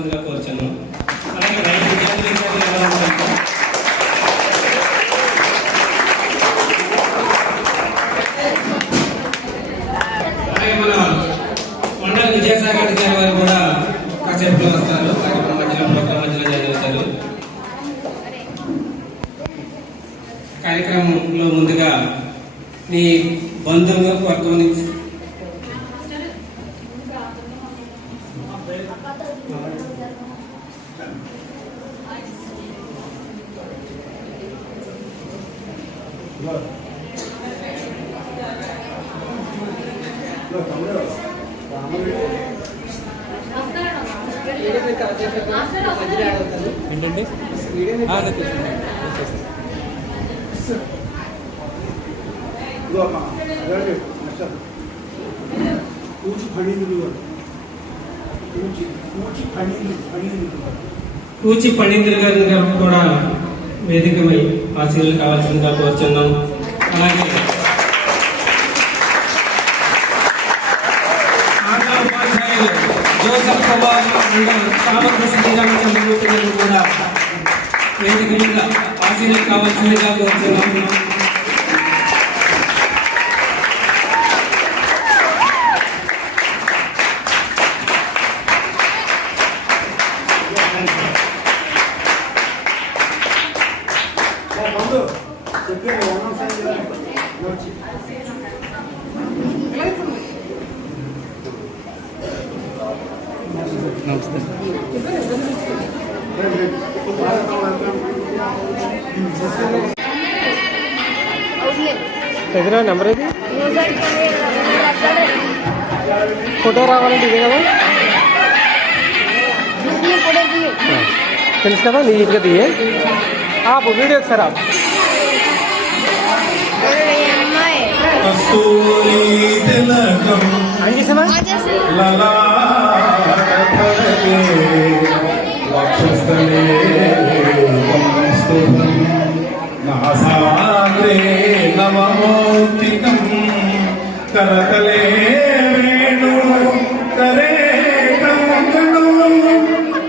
రావాల్సిందిగా కోరుచున్నాను. అలాగే రైతు విద్యార్థులు అలాగే మన మండల విద్యాసాగర్ గారి వారు కూడా కాసేపులో వస్తారు. మధ్యలో జరుగుతారు. కార్యక్రమంలో ముందుగా నీ బంధువుల వర్గం నుంచి ఏంటండి కూచి పండితులు గారి కూడా వేదికమై ఆశీర్వాదాలు కావాల్సిందిగా కోరుచున్నాం. అలాగే ఉపాధ్యాయులు జోసఫ్ శ్రీరామచంద్రమూర్తి గారు కూడా వేదిక మీద ఆశీర్వాదాలు కావాల్సిందిగా కోరుచున్నాం. ఎదురా నెంబర్ ఇది ఫోటో రావాలంటే ఇదే కదా తెలుసు కదా నీట్గా తీయే వీడియో ఒకసారి అంగీసమా నాసాగ్రే నవమోక్తికం కరతలే వేణు కరే కంకణం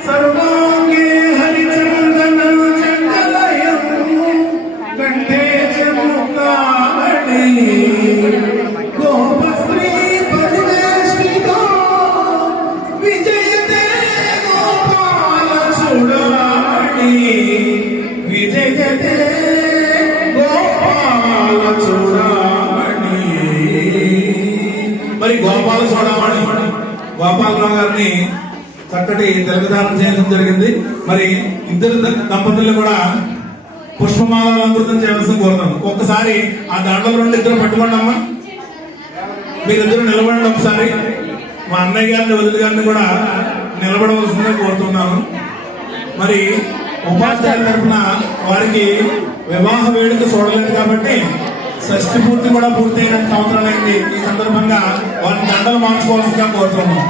సర్వాంగే హరిచందన చందలయం కంఠే చముకామణి గోపశ్రీ పరివేష్టితో విజయతే గోపాల చూడాలి విజయతే మరి గోపాల చూడమని గోపాలరావు గారిని చక్కటి తెలుగుదానం చేయడం జరిగింది. మరి ఇద్దరు దంపతులు కూడా పుష్పమాలను అమృతం చేయవలసిన కోరుతాం. ఒక్కసారి ఆ దండల రెండు ఇద్దరు పట్టుకోండి అమ్మా. మీరిద్దరు నిలబడండి ఒకసారి. మా అన్నయ్య గారిని వదిలి గారిని కూడా నిలబడవలసిందిగా కోరుతున్నాను. మరి ఉపాధ్యాయుల తరఫున వారికి వివాహ వేడుక చూడలేదు కాబట్టి షష్ఠి పూర్తి కూడా పూర్తయిన సంవత్సరాలైంది. ఈ సందర్భంగా వారిని దండలు మార్చుకోవాల్సిందిగా కోరుతున్నాం.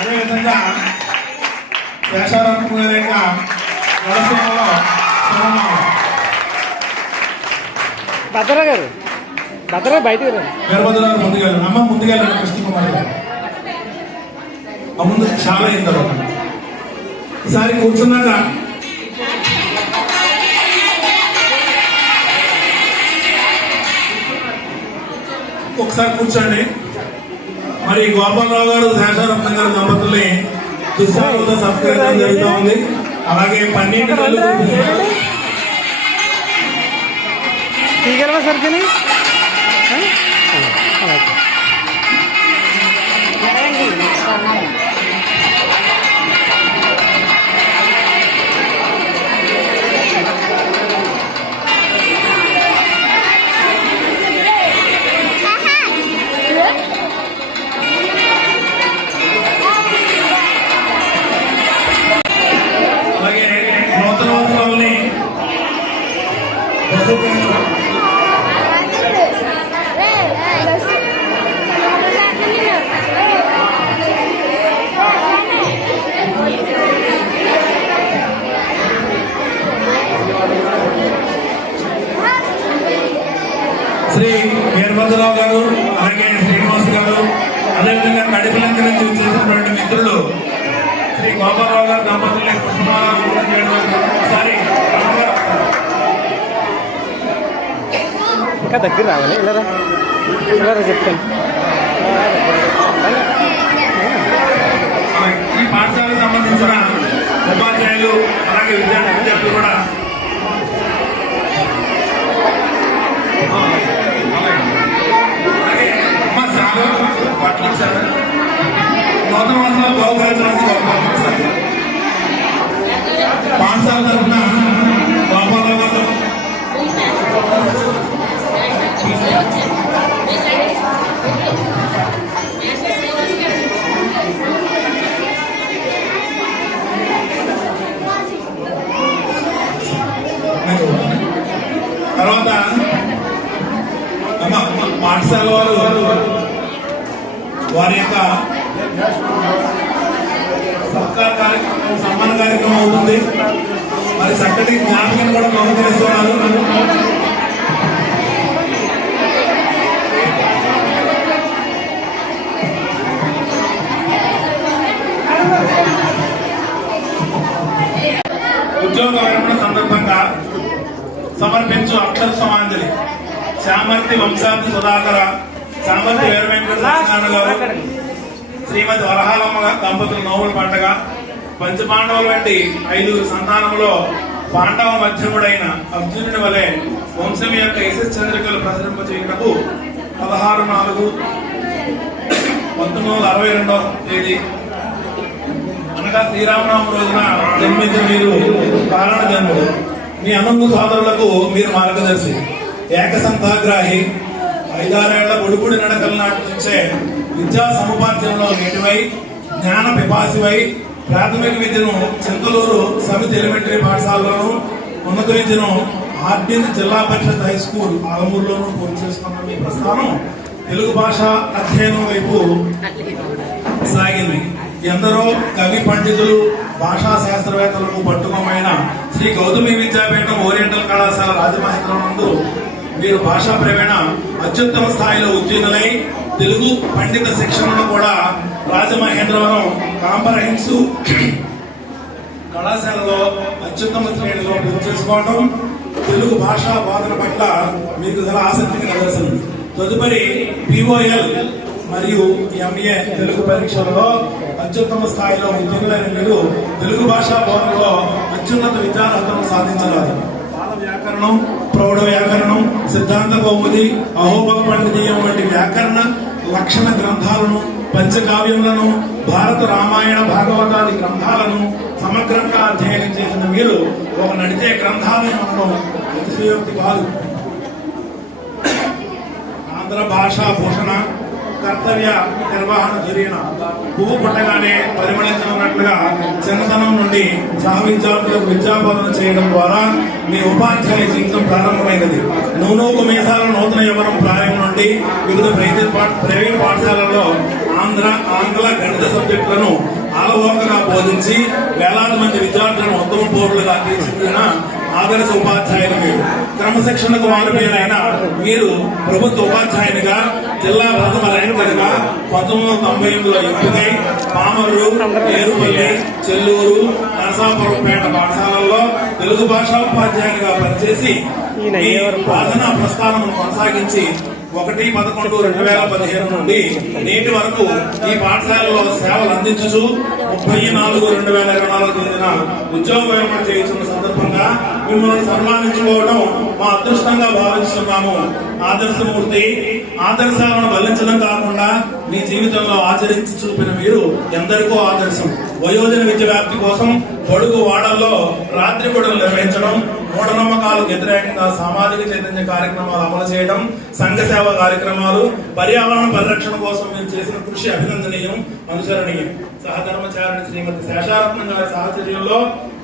అదేవిధంగా శేషారామ గారి యొక్క భద్ర గారు బయటకు వీరభద్రరావు ముందుగా అమ్మ ముందుగా కృష్ణకుమారి గారు ముందు చాలా అయిన తర్వాత ఈసారి కూర్చున్నాక ఒకసారి కూర్చోండి. మరి గోపాలరావు గారు శేషారత్న గారు దంపతుల్ని దుస్సాలతో సత్కరించడం జరుగుతూ ఉంది. అలాగే 12 తీగలవా సరిగ్గా శ్రీలంక నుంచి చేసినటువంటి మిత్రులు శ్రీ గోపాలరావు గారు దంపతుల్ని పుష్పమాల చేయడం ఒకసారి ఇంకా దగ్గర రావాలి ఇలా చెప్తాను. ఈ పాఠశాలకు సంబంధించిన ఉపాధ్యాయులు అలాగే విద్యార్థులు కూడా నూతన వలసలో బాగుపరచడానికి పాఠశాల తరఫున గోపాలరావు గారు తర్వాత పాఠశాల వారు వారి యొక్క సత్కార కార్యక్రమం సన్మాన కార్యక్రమం అవుతుంది. మరి చక్కటి జ్ఞాపకం కూడా బహుకరిస్తున్నారు. ఉద్యోగ విరమణ సందర్భంగా సమర్పించు అక్షర సమాంజలి చామర్తి వంశార్థి సుధాకర చామర్తి వీరవెంకట సత్యనారాయణ గారు శ్రీమతి వరహాలమ్మ దంపతులు నోముల పంటగ పంచపాండవుల వంటి 5 సంతానంలో పాండవ మధ్యముడైన అర్జునుడి వలె వంశం యొక్క యశస్ చంద్రికలు ప్రసరింపచేయుటకు 16/4/1962 తేదీ అనగా శ్రీరామనవమి రోజున జన్మించిన మీరు కారణ జన్ముడు. మీ అనుంగు సోదరులకు మీరు మార్గదర్శి, ఏకసంతాగ్రాహి, 5-6 ఏళ్ల బుడిబుడి నడకల నాటి నుంచే విద్యా సముపార్జనలో నేటివై జ్ఞాన పిపాసివై ప్రాథమిక విద్యను చింతలూరు సమితి ఎలిమెంటరీ పాఠశాలలోను, ఉన్నత విద్యను ఆర్డిన్ జిల్లా పరిషత్ హై స్కూల్ ఆలమూరులోను పూర్తి చేసుకున్న మీ ప్రస్థానం తెలుగు భాష అధ్యయనం వైపు సాగింది. ఎందరో కవి పండితులు భాషా శాస్త్రవేత్తలకు పట్టుకోమైన శ్రీ గౌతమి విద్యాపీఠం ఓరియంటల్ కళాశాల రాజమహేంద్రం నందు మీరు భాషా ప్రవీణ అత్యుత్తమ స్థాయిలో ఉత్తీర్ణులై తెలుగు పండిత శిక్షణను కూడా రాజమహేంద్రవరం కాంప్రహెన్సివ్ కళాశాలలో అత్యుత్తమ శ్రేణిలో పూర్తి చేసుకోవడం తెలుగు భాషా బోధన పట్ల మీకు గల ఆసక్తికి నిదర్శనం. తదుపరి POL మరియు MA తెలుగు పరీక్షలలో అత్యుత్తమ స్థాయిలో ఉద్యోగులైన మీరు తెలుగు భాషా బోధనలో అత్యున్నత విద్యార్హతను సాధించగలరు. బాల వ్యాకరణం, ప్రౌఢ వ్యాకరణం, సిద్ధాంత కౌముది, అహోబల పండితీయం వంటి వ్యాకరణ లక్షణ గ్రంథాలను, పంచకావ్యములను, భారత రామాయణ భాగవతాది గ్రంథాలను సమగ్రంగా అధ్యయనం చేసిన మీరు ఒక నడిచే గ్రంథాలయం అనడం అతిశయోక్తి కాదు. ఆంధ్ర భాషా భూషణ కర్తవ్య నిర్వహణ జరిగిన పువ్వు పుట్టగానే పరిమళించనున్నట్లుగా చిన్నతనం నుండి సహ విద్యార్థులకు విద్యాబోధన చేయడం ద్వారా మీ ఉపాధ్యాయ జీవితం ప్రారంభమైనది. నూనూకు మీసాల నూతన యవనం ప్రాయం నుండి వివిధ ప్రైవేట్ పాఠశాలల్లో ఆంగ్ల గణిత సబ్జెక్టులను ఆలవోకగా బోధించి వేలాది మంది విద్యార్థులను ఉత్తమ పౌరులుగా తీర్చిదిద్దిన ఆదర్శ ఉపాధ్యాయులు మీరు. క్రమశిక్షణకు మారుపేరైన మీరు ప్రభుత్వ ఉపాధ్యాయునిగా జిల్లా ప్రథమ ర్యాంకర్గా 1998లో ఎంపికై పామర్రు, ఏరుపల్లి, చెల్లూరు, నరసాపురంపేట పాఠశాలల్లో తెలుగు భాషా ఉపాధ్యాయునిగా పనిచేసి ఈ బోధనా ప్రస్థానం కొనసాగించి 1/11/2015 నుండి నేటి వరకు ఈ పాఠశాలలో సేవలు అందించుచు 30/4/2024 తేదీన ఉద్యోగ విరమణ చేస్తున్న సందర్భంగా మిమ్మల్ని సన్మానించుకోవడం మా అదృష్టంగా భావిస్తున్నాము. ఆదర్శమూర్తి ఆదర్శాలను వల్లించడం కాకుండా మీ జీవితంలో ఆచరించి చూపిన మీరు ఎందరికో ఆదర్శం. వయోజన విద్య వ్యాప్తి కోసం పొడుగు వాడల్లో రాత్రి పూటలు నిర్వహించడం, మూఢనమ్మకాలకు వ్యతిరేకంగా సామాజిక చైతన్య కార్యక్రమాలు అమలు చేయడం, సంఘ సేవ కార్యక్రమాలు, పర్యావరణ పరిరక్షణ కోసం మీరు చేసిన కృషి అభినందనీయం, అనుసరణీయం. సహధర్మచారిణి శ్రీమతి శేషారత్నం గారి సాహచర్యంలో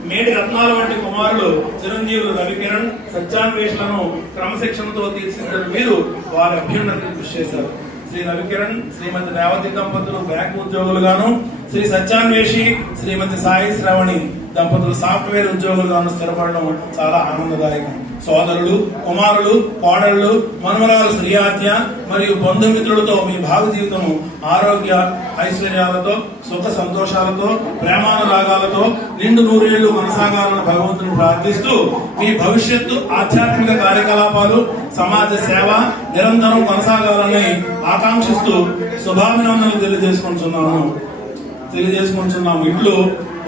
మేడి రత్నాల వంటి కుమారులు చిరంజీవులు రవికిరణ్, సత్యాన్వేషలను క్రమశిక్షణతో తీర్చిదిద్దిన మీరు వారి అభ్యున్నతికి కృషి చేశారు. శ్రీ రవికిరణ్, శ్రీమతి రేవతి దంపతులు బ్యాంకు ఉద్యోగులుగాను, శ్రీ సత్యాన్వేషి, శ్రీమతి సాయి శ్రావణి దంపతులు సాఫ్ట్వేర్ ఉద్యోగులుగాను స్థిరపడడం చాలా ఆనందదాయకం. సోదరులు, కుమారులు, కోడళ్లు, మనవరాలు శ్రీయాత్య మరియు బంధుమిత్రులతో మీ భావి జీవితము ఆరోగ్య ఐశ్వర్యాలతో, సుఖ సంతోషాలతో, ప్రేమానురాగాలతో నిండు నూరేళ్లు కొనసాగాలని భగవంతుని ప్రార్థిస్తూ మీ భవిష్యత్తు ఆధ్యాత్మిక కార్యకలాపాలు, సమాజ సేవ నిరంతరం కొనసాగాలని ఆకాంక్షిస్తూ శుభాభినందనలు తెలియజేసుకుంటున్నాము. ఇట్లు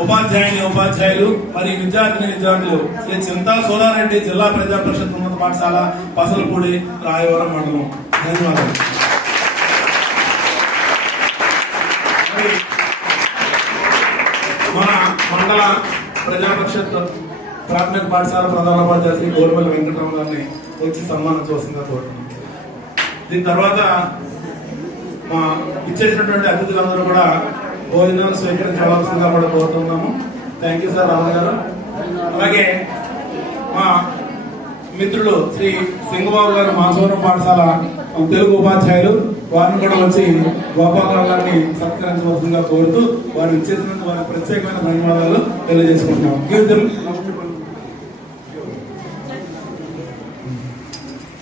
ఉపాధ్యాయులు మరియు విద్యార్థులు శ్రీ చింతా సోదారెడ్డి జిల్లా ప్రజా పరిషత్ ఉన్నత పాఠశాల పసలపూడి రాయవరం మండలం. ధన్యవాదాలు. మన మండల ప్రజా పరిషత్ ప్రాథమిక పాఠశాల ప్రధానోపాధ్యాయులు శ్రీ గోరుమల్లి వెంకటరామ గారిని వచ్చి సన్మానించవలసిందిగా కోరుతున్నాం. దీని తర్వాత మా ఇచ్చేసినటువంటి అతిథులందరూ కూడా భోజనాలు స్వీకరించవలసిందిగా కూడా కోరుతున్నాము. థ్యాంక్ యూ సార్ రావు గారు. అలాగే మా మిత్రులు శ్రీ సింగబాబు గారు మాసవరం పాఠశాల తెలుగు ఉపాధ్యాయులు, వారిని కూడా వచ్చి గోపాలరావు గారిని సత్కరించవలసిందిగా కోరుతూ వారు ఇచ్చేసినందుకు వారికి ప్రత్యేకమైన ధన్యవాదాలు తెలియజేసుకుంటున్నాం.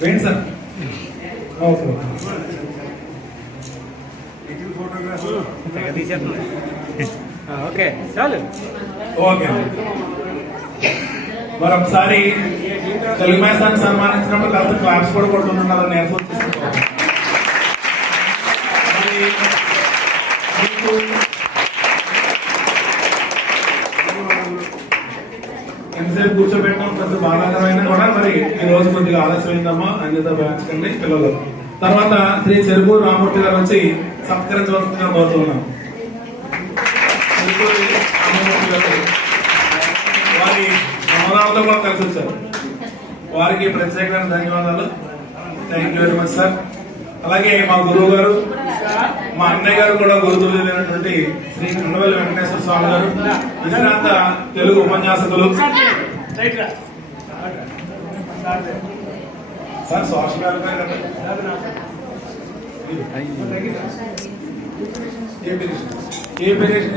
ఏంటి సార్? ఓకే చాలు. ఓకే, మరొకసారి తెలుగు మేసాన్ని సన్మానించినప్పుడు కాస్త క్లాప్స్ కూడా కొడుతుంటున్నారని నేను సూచిస్తున్నాను. ఎంతసేపు కూర్చోబెట్టడం కొంచెం బాధాకరమైన కూడా మరి ఈ రోజు కొద్దిగా ఆలస్యమైందమ్మా, అన్యత భావించకండి పిల్లలు. తర్వాత శ్రీ చెరుకూరు రామూర్తి గారు వచ్చి సత్కరించవలసిందిగా కోరుతున్నాం. వారి మనవరాలతో కూడా కలిసి వచ్చారు, వారికి ప్రత్యేకమైన ధన్యవాదాలు. Thank you very much sir. అలాగే మా గురువు గారు, మా అన్నయ్య గారు కూడా గురుతులైనటువంటి శ్రీ కండవల్లి వెంకటేశ్వర స్వామి గారు, విశ్రాంత తెలుగు ఉపన్యాసకులు సార్. సోషల్ ఏ పేరేషన్